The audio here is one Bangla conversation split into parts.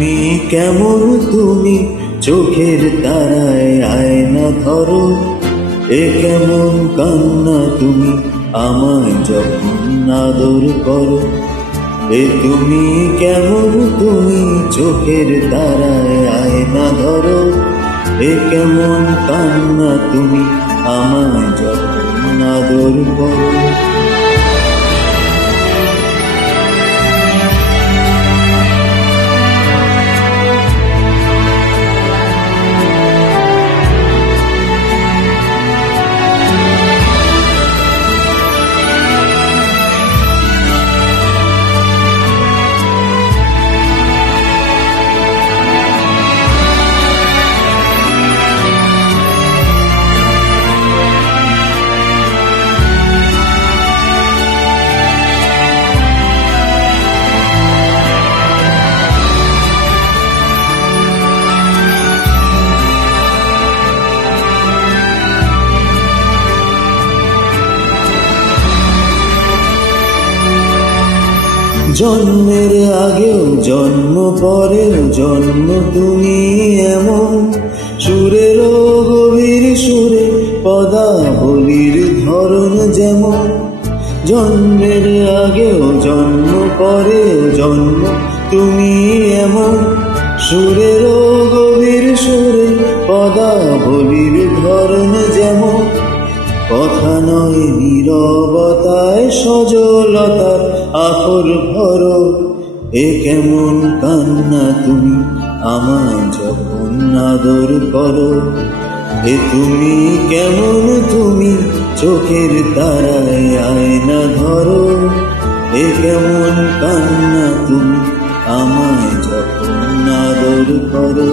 তুমি কেমন তুমি চোখের তারায় আয়না ধরো, এ কেমন কান্না তুমি আমায় যখন আদর করো। এ তুমি কেমন তুমি চোখের তারায় আয়না ধরো, এ কেমন কান্না তুমি আমায় যখন আদর করো। জন্মের আগেও জন্ম পরেও জন্ম তুমি এমন, সুরেরও গভীর সুরে পদাবলীর ধরন যেমন। জন্মের আগেও জন্ম পরেও জন্ম তুমি এমন, সুরেরও গভীর সুরে পদাবলীর ধরন যেমন। কথা নয় নীরবতায় সজলতার আখর ভরো, এ কেমন কান্না তুমি আমায় যখন আদর করো। এ তুমি কেমন তুমি চোখের তারায় আয়না ধরো, এ কেমন কান্না তুমি আমায় যখন আদর করো।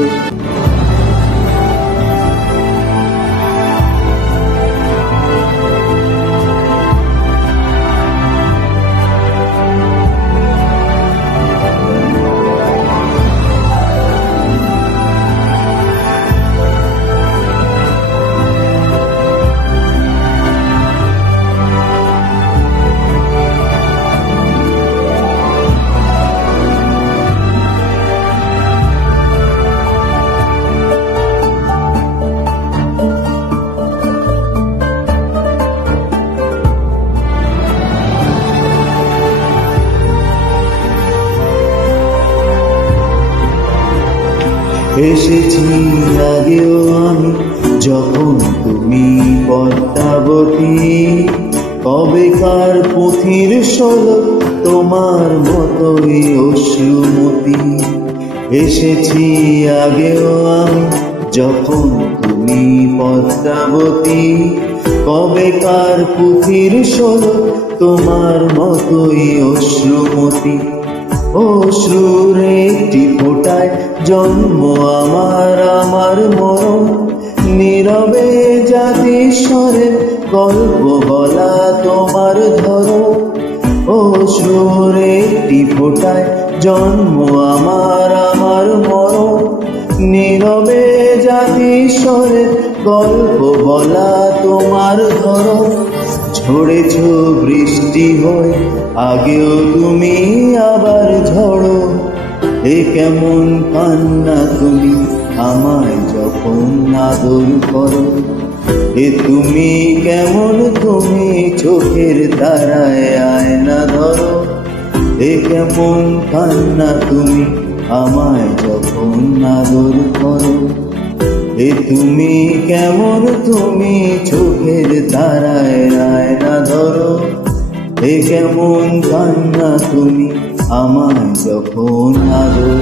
এসেছি আগেও আমি যখন তুমি পদ্মাবতী, কবেকার পুঁথির শোলক তোমার মতোই অশ্রুমতি। এসেছি আগেও আমি যখন তুমি পদ্মাবতী, কবেকার পুঁথির শোলক তোমার মতোই অশ্রুমতি। অশ্রুর একটি ফোঁটায় জন্ম আমার আমার মরণ, নীরবে জাতিস্বরের গল্প বলা তোমার ধরন। অশ্রুর একটি ফোঁটায় জন্ম আমার আমার মরণ, নীরবে জাতিস্বরের গল্প বলা তোমার ধরন। ঝরেছ বৃষ্টি হয়ে আগেও তুমি আবার ঝড়ো, এ কেমন কান্না তুমি আমায় যখন আদর করো। এ তুমি কেমন তুমি চোখের তারায় আয়না ধরো, এ কেমন কান্না তুমি আমায় যখন আদর করো। এ তুমি কেমন তুমি চোখের তারায় আয়না ধরো, এ কেমন কান্না তুমি আমায় যখন আদর